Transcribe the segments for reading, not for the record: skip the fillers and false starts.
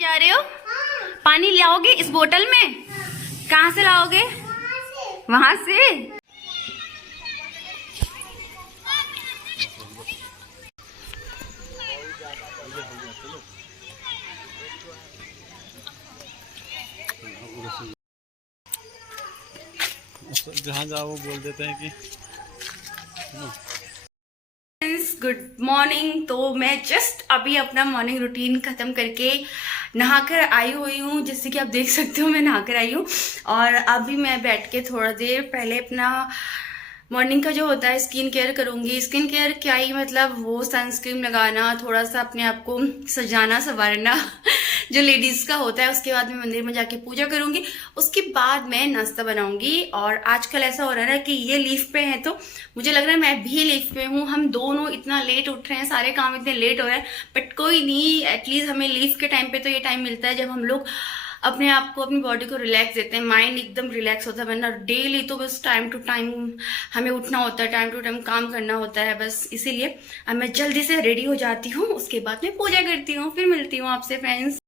जा रहे हो? पानी लाओगे इस बोतल में? कहाँ से लाओगे? वहां से। जहाँ जाओ वो बोल देते हैं कि गुड मॉर्निंग। तो मैं जस्ट अभी अपना मॉर्निंग रूटीन खत्म करके नहाकर आई हुई हूँ। जैसे कि आप देख सकते हो मैं नहाकर आई हूँ और अभी मैं बैठ के थोड़ा देर पहले अपना मॉर्निंग का जो होता है स्किन केयर करूंगी। स्किन केयर क्या ही मतलब, वो सनस्क्रीन लगाना, थोड़ा सा अपने आप को सजाना संवारना जो लेडीज का होता है। उसके बाद मैं मंदिर में जाके पूजा करूंगी। उसके बाद मैं नाश्ता बनाऊंगी। और आजकल ऐसा हो रहा है ना कि ये लीव पे है तो मुझे लग रहा है मैं भी लीव पे हूँ। हम दोनों इतना लेट उठ रहे हैं, सारे काम इतने लेट हो रहे हैं, बट कोई नहीं, एटलीस्ट हमें लीव के टाइम पे तो ये टाइम मिलता है जब हम लोग अपने आप को, अपनी बॉडी को रिलैक्स देते हैं, माइंड एकदम रिलैक्स होता है। वरना डेली तो बस टाइम टू टाइम हमें उठना होता है, टाइम टू टाइम काम करना होता है। बस इसीलिए अब मैं जल्दी से रेडी हो जाती हूँ, उसके बाद मैं पूजा करती हूँ, फिर मिलती हूँ आपसे फ्रेंड्स।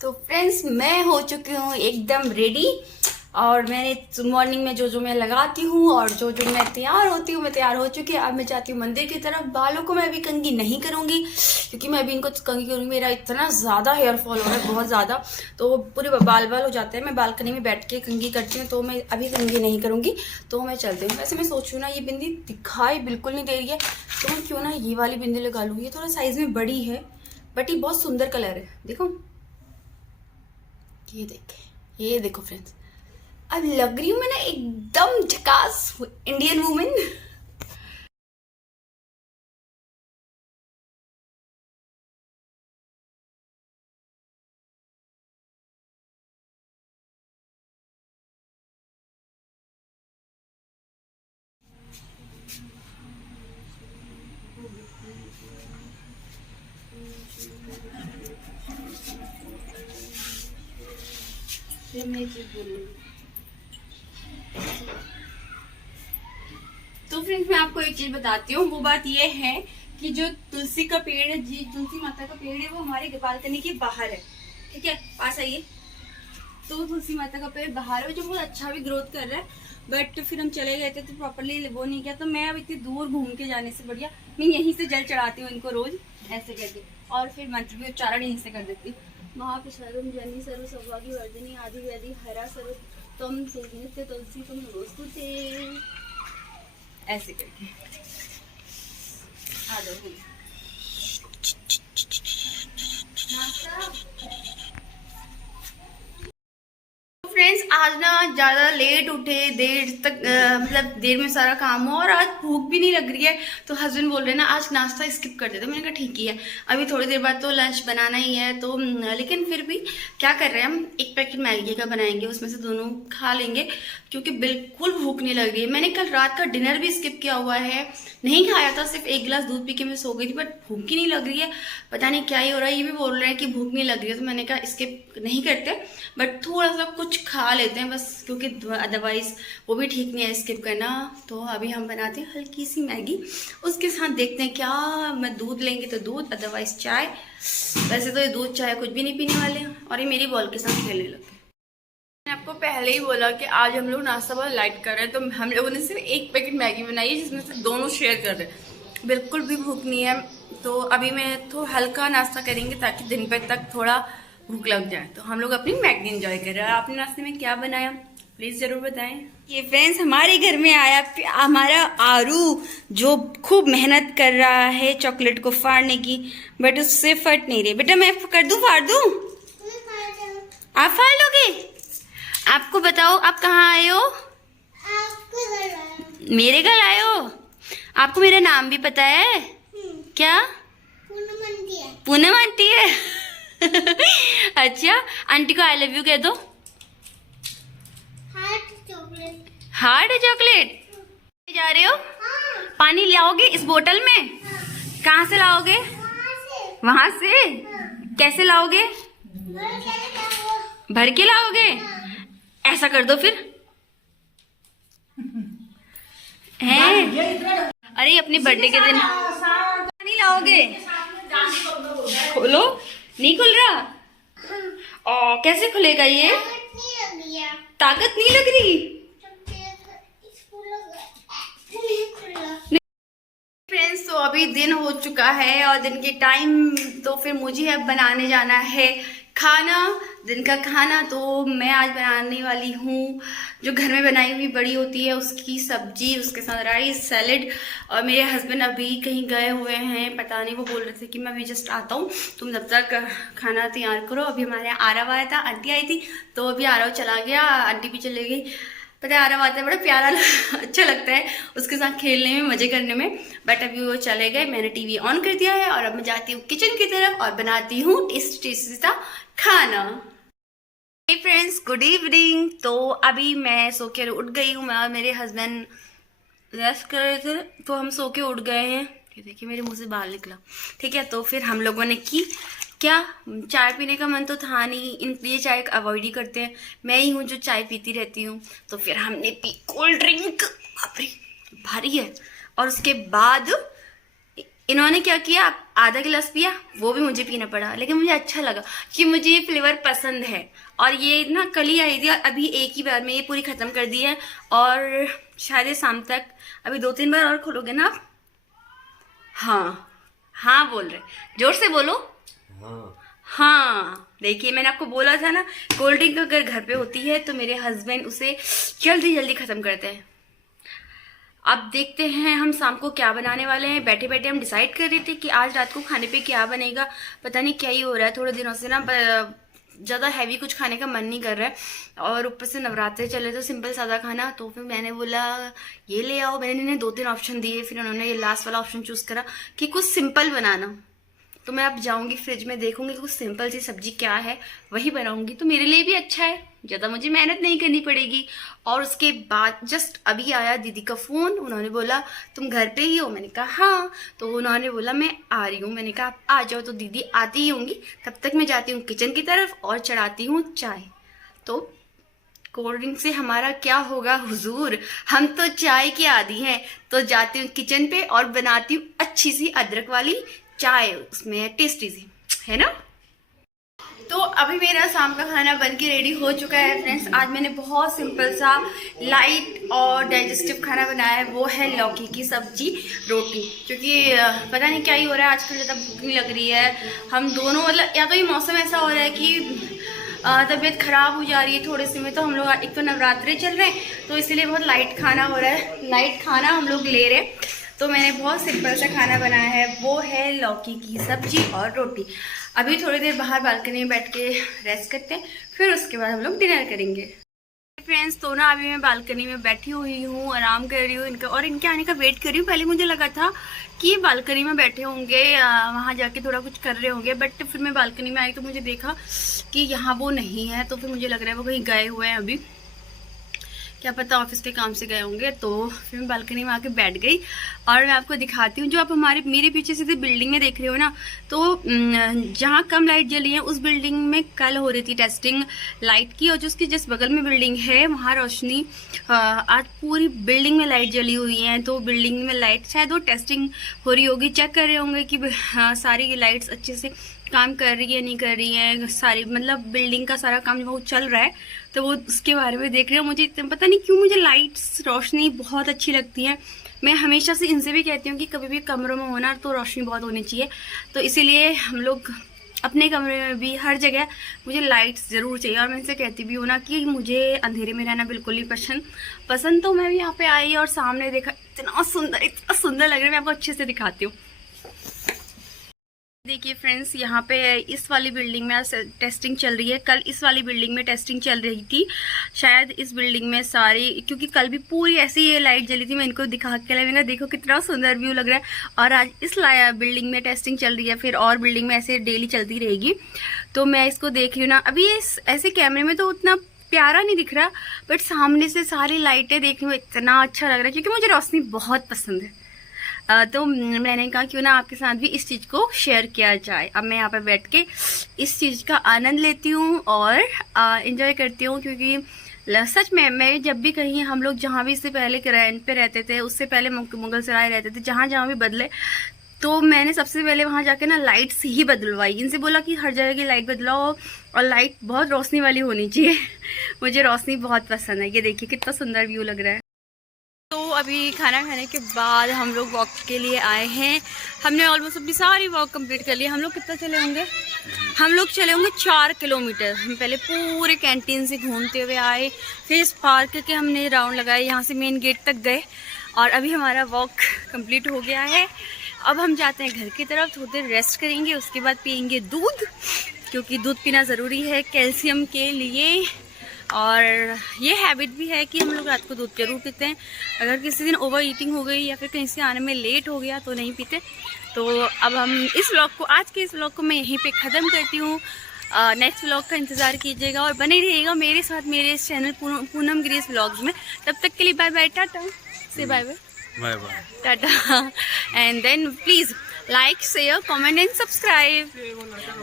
तो फ्रेंड्स मैं हो चुकी हूँ एकदम रेडी। और मैंने मॉर्निंग में जो जो मैं लगाती हूँ और जो जो मैं तैयार होती हूँ, मैं तैयार हो चुकी है। अब मैं जाती हूँ मंदिर की तरफ। बालों को मैं अभी कंघी नहीं करूंगी क्योंकि मैं अभी इनको कंघी करूंगी, मेरा इतना ज्यादा हेयर फॉल हो रहा है, बहुत ज्यादा, तो पूरे बाल बाल हो जाते हैं। मैं बालकनी में बैठ के कंघी करती हूँ, तो मैं अभी कंघी नहीं करूंगी। तो मैं चलती हूँ। वैसे मैं सोच रही हूँ ना, ये बिंदी दिखाई बिल्कुल नहीं दे रही है, तो मैं क्यों ना ये वाली बिंदी लगा लूँ। ये थोड़ा साइज में बड़ी है बट ये बहुत सुंदर कलर है। देखो, ये देखो फ्रेंड्स, अब लग रही हूँ मैं ना एकदम झकास इंडियन वुमेन। तो फ्रेंड्स मैं आपको एक चीज बताती हूँ। वो बात ये है कि जो तुलसी का पेड़ है, जी तुलसी माता का पेड़ है, वो हमारे बालकनी के बाहर है। ठीक है, पास आइए। तो तुलसी माता का पेड़ बाहर है, जो बहुत अच्छा भी ग्रोथ कर रहा है। बट फिर हम चले गए थे तो प्रॉपरली वो नहीं किया। तो मैं अब इतनी दूर घूम के जाने से बढ़िया मैं यहीं से जल चढ़ाती हूँ इनको रोज ऐसे करके, और फिर मंत्र भी उच्चारण यहीं से कर देती हूँ। महाप्रसादम जनी सर्व सौभाग्य वर्धनी आदि व्याधि हरा सर्व तुम नित्य तुलसी तुम नमोस्तुते, ऐसे करके आ जाओ। फ्रेंड्स आज ना ज़्यादा लेट उठे, देर तक मतलब देर में सारा काम हो और आज भूख भी नहीं लग रही है, तो हस्बैंड बोल रहे हैं ना आज नाश्ता स्किप कर देते। मैंने कहा ठीक ही है, अभी थोड़ी देर बाद तो लंच बनाना ही है, तो लेकिन फिर भी क्या कर रहे हैं हम, एक पैकेट मैगी का बनाएंगे, उसमें से दोनों खा लेंगे क्योंकि बिल्कुल भूख नहीं लग रही है। मैंने कल रात का डिनर भी स्किप किया हुआ है, नहीं खाया था, सिर्फ 1 गिलास दूध पी के मैं सो गई थी, बट भूख ही नहीं लग रही है, पता नहीं क्या ही हो रहा है। ये भी बोल रहे हैं कि भूख नहीं लग रही है, तो मैंने कहा स्किप नहीं करते बट थोड़ा सा कुछ खा लेते हैं बस, क्योंकि अदरवाइज वो भी ठीक नहीं है स्किप करना। तो अभी हम बनाते हैं हल्की सी मैगी, उसके साथ देखते हैं क्या, मैं दूध लेंगे तो दूध, अदरवाइज चाय। वैसे तो ये दूध चाय कुछ भी नहीं पीने वाले हैं, और ये मेरी बॉल के साथ खेलने लगे। मैंने आपको पहले ही बोला कि आज हम लोग नाश्ता बहुत लाइट कर रहे हैं, तो हम लोगों ने सिर्फ 1 पैकेट मैगी बनाई है जिसमें से दोनों शेयर कर रहे हैं। बिल्कुल भी भूख नहीं है, तो अभी मैं तो हल्का नाश्ता करेंगे ताकि दिन भर तक थोड़ा भूख लग जाए। तो हम लोग अपनी मैगी एंजॉय कर रहे हैं। आपने नाश्ते में क्या बनाया प्लीज जरूर बताएं। ये फ्रेंड्स हमारे घर में आया हमारा आरू, जो खूब मेहनत कर रहा है चॉकलेट को फाड़ने की, बट उससे फट नहीं रही। बेटा मैं कर दूं, फाड़ दूं? आप फाड़ लोगे? आपको बताओ आप कहाँ आए हो? मेरे घर आए हो? आपको मेरा नाम भी पता है? क्या? पूनम आंटी है। अच्छा, आंटी को आई लव यू कह दो। हार्ड चॉकलेट जा रहे हो? पानी लाओगे इस बोतल में? कहाँ से लाओगे? वहां से? कैसे लाओगे? भर के लाओगे? ऐसा कर दो फिर है। अरे अपने बर्थडे के दिन नहीं लाओगे? खोलो, नहीं खुल रहा। ओ कैसे खुलेगा ये? ताकत नहीं लग रही। फ्रेंड्स तो अभी दिन हो चुका है और दिन के टाइम, तो फिर मुझे अब बनाने जाना है खाना, दिन का खाना। तो मैं आज बनाने वाली हूँ जो घर में बनाई हुई बड़ी होती है उसकी सब्जी, उसके साथ राइस, सैलेड। और मेरे हस्बैंड अभी कहीं गए हुए हैं, पता नहीं, वो बोल रहे थे कि मैं अभी जस्ट आता हूँ, तुम जब तक खाना तैयार करो। अभी हमारे यहाँ आरव आया था, आंटी आई थी, तो अभी आरव चला गया, आंटी भी चले गई। पता है आरव आता है बड़ा प्यारा अच्छा लगता है उसके साथ खेलने में, मजे करने में, बट अभी वो चले गए। मैंने टीवी ऑन कर दिया है और अब मैं जाती हूँ किचन की तरफ और बनाती हूँ टेस्टी सा खाना। Hey friends good evening. तो अभी मैं सो के उठ गई हूँ, मैं और मेरे हस्बैंड रेस्ट कर रहे थे, तो हम सो के उठ गए हैं। ये देखिए मेरे मुंह से बाल निकला, ठीक है। तो फिर हम लोगों ने की क्या, चाय पीने का मन तो था नहीं, इनलिए चाय अवॉइड ही करते हैं, मैं ही हूँ जो चाय पीती रहती हूँ। तो फिर हमने पी कोल्ड ड्रिंक, बाप रे भारी है। और उसके बाद इन्होंने क्या किया, आधा गिलास पिया, वो भी मुझे पीना पड़ा, लेकिन मुझे अच्छा लगा कि मुझे ये फ्लेवर पसंद है। और ये ना कल ही आई थी और अभी एक ही बार में ये पूरी खत्म कर दी है, और शायद शाम तक, अभी 2-3 बार और खोलोगे ना आप? हाँ हाँ बोल रहे, जोर से बोलो। हाँ देखिए मैंने आपको बोला था ना, कोल्ड ड्रिंक अगर घर पे होती है तो मेरे हस्बैंड उसे जल्दी जल्दी खत्म करते हैं। अब देखते हैं हम शाम को क्या बनाने वाले हैं। बैठे बैठे हम डिसाइड कर रहे थे कि आज रात को खाने पे क्या बनेगा, पता नहीं क्या ही हो रहा है, थोड़े दिनों से ना ज़्यादा हैवी कुछ खाने का मन नहीं कर रहा है, और ऊपर से नवरात्रे चले तो सिंपल सादा खाना। तो फिर मैंने बोला ये ले आओ, मैंने इन्हें 2-3 ऑप्शन दिए, फिर उन्होंने ये लास्ट वाला ऑप्शन चूज़ करा कि कुछ सिंपल बनाना। तो मैं अब जाऊंगी फ्रिज में, देखूंगी कुछ सिंपल सी सब्जी क्या है, वही बनाऊंगी, तो मेरे लिए भी अच्छा है, ज़्यादा मुझे मेहनत नहीं करनी पड़ेगी। और उसके बाद जस्ट अभी आया दीदी का फ़ोन, उन्होंने बोला तुम घर पे ही हो? मैंने कहा हाँ। तो उन्होंने बोला मैं आ रही हूँ, मैंने कहा आप आ जाओ। तो दीदी आती ही होंगी, तब तक मैं जाती हूँ किचन की तरफ और चढ़ाती हूँ चाय। तो कोल्ड ड्रिंक से हमारा क्या होगा हुजूर, हम तो चाय के आदी हैं। तो जाती हूँ किचन पे और बनाती हूँ अच्छी सी अदरक वाली चाय, उसमें टेस्टी सी, है ना। तो अभी मेरा शाम का खाना बन के रेडी हो चुका है फ्रेंड्स। आज मैंने बहुत सिंपल सा लाइट और डाइजेस्टिव खाना बनाया है, वो है लौकी की सब्जी, रोटी। क्योंकि पता नहीं क्या ही हो रहा है आजकल, ज़्यादा भूख नहीं लग रही है। हम दोनों मतलब, या तो ये मौसम ऐसा हो रहा है कि तबीयत ख़राब हो जा रही है थोड़े से में, तो हम लोग एक तो नवरात्रे चल रहे हैं तो इसलिए बहुत लाइट खाना हो रहा है, लाइट खाना हम लोग ले रहे हैं। तो मैंने बहुत सिंपल सा खाना बनाया है, वो है लौकी की सब्जी और रोटी। अभी थोड़ी देर बाहर बालकनी में बैठ के रेस्ट करते हैं, फिर उसके बाद हम लोग डिनर करेंगे। फ्रेंड्स, तो ना अभी मैं बालकनी में बैठी हुई हूँ, आराम कर रही हूँ इनके आने का वेट कर रही हूँ। पहले मुझे लगा था कि बालकनी में बैठे होंगे, वहाँ जाके थोड़ा कुछ कर रहे होंगे, बट फिर मैं बालकनी में आई तो मुझे देखा कि यहाँ वो नहीं है। तो फिर मुझे लग रहा है वो कहीं गए हुए हैं अभी, क्या पता ऑफिस के काम से गए होंगे। तो फिर मैं बालकनी में आके बैठ गई और मैं आपको दिखाती हूँ। जो आप मेरे पीछे सीधी बिल्डिंग में देख रहे हो ना, तो जहाँ कम लाइट जली है उस बिल्डिंग में कल हो रही थी टेस्टिंग लाइट की, और जो उसकी जिस बगल में बिल्डिंग है वहाँ रोशनी, आज पूरी बिल्डिंग में लाइट जली हुई है। तो बिल्डिंग में लाइट शायद वो टेस्टिंग हो रही होगी, चेक कर रहे होंगे कि सारी लाइट्स अच्छे से काम कर रही है नहीं कर रही है, सारी मतलब बिल्डिंग का सारा काम वो चल रहा है, तो वो उसके बारे में देख रहे हो। मुझे पता नहीं क्यों मुझे लाइट्स रोशनी बहुत अच्छी लगती है। मैं हमेशा से इनसे भी कहती हूँ कि कभी भी कमरों में होना तो रोशनी बहुत होनी चाहिए, तो इसीलिए हम लोग अपने कमरे में भी हर जगह मुझे लाइट्स ज़रूर चाहिए। और मैं इनसे कहती भी हूँ ना कि मुझे अंधेरे में रहना बिल्कुल नहीं पसंद। तो मैं भी यहाँ पे आई और सामने देखा, इतना सुंदर लग रहा है। मैं आपको अच्छे से दिखाती हूँ। देखिए फ्रेंड्स, यहाँ पे इस वाली बिल्डिंग में टेस्टिंग चल रही है। कल इस वाली बिल्डिंग में टेस्टिंग चल रही थी, शायद इस बिल्डिंग में सारी, क्योंकि कल भी पूरी ऐसी ये लाइट जली थी। मैं इनको दिखा के मैंने देखो कितना सुंदर व्यू लग रहा है। और आज इस बिल्डिंग में टेस्टिंग चल रही है, फिर और बिल्डिंग में ऐसे डेली चलती रहेगी। तो मैं इसको देख रही हूँ ना, अभी ऐसे कैमरे में तो उतना प्यारा नहीं दिख रहा, बट सामने से सारी लाइटें देखने में इतना अच्छा लग रहा है, क्योंकि मुझे रोशनी बहुत पसंद है। तो मैंने कहा क्यों ना आपके साथ भी इस चीज़ को शेयर किया जाए। अब मैं यहाँ पर बैठ के इस चीज़ का आनंद लेती हूँ और एंजॉय करती हूँ, क्योंकि सच में मैं जब भी कहीं, हम लोग जहाँ भी इससे पहले रेंट पे रहते थे, उससे पहले मुगल सराय रहते थे, जहाँ भी बदले, तो मैंने सबसे पहले वहाँ जाके ना लाइट्स ही बदलवाई। इनसे बोला कि हर जगह की लाइट बदलाओ और लाइट बहुत रोशनी वाली होनी चाहिए। मुझे रोशनी बहुत पसंद है। ये देखिए कितना सुंदर व्यू लग रहा है। तो अभी खाना खाने के बाद हम लोग वॉक के लिए आए हैं। हमने ऑलमोस्ट अपनी सारी वॉक कंप्लीट कर ली। हम लोग कितना चले होंगे? हम लोग चले होंगे 4 किलोमीटर। हम पहले पूरे कैंटीन से घूमते हुए आए, फिर इस पार्क के हमने राउंड लगाए, यहाँ से मेन गेट तक गए, और अभी हमारा वॉक कंप्लीट हो गया है। अब हम जाते हैं घर की तरफ, थोड़ी देर रेस्ट करेंगे, उसके बाद पियेंगे दूध, क्योंकि दूध पीना ज़रूरी है कैल्शियम के लिए। और ये हैबिट भी है कि हम लोग रात को दूध जरूर पीते हैं। अगर किसी दिन ओवर ईटिंग हो गई या फिर कहीं से आने में लेट हो गया तो नहीं पीते। तो अब हम इस व्लॉग को, आज के इस व्लॉग को मैं यहीं पे ख़त्म करती हूँ। नेक्स्ट व्लॉग का इंतज़ार कीजिएगा और बने रहिएगा मेरे साथ मेरे इस चैनल पूनम ग्रेस व्लॉग्स में। तब तक के लिए बाय बाय, टाटा से bye bye tata. And then please like, share, comment and subscribe.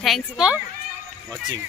Thanks for watching.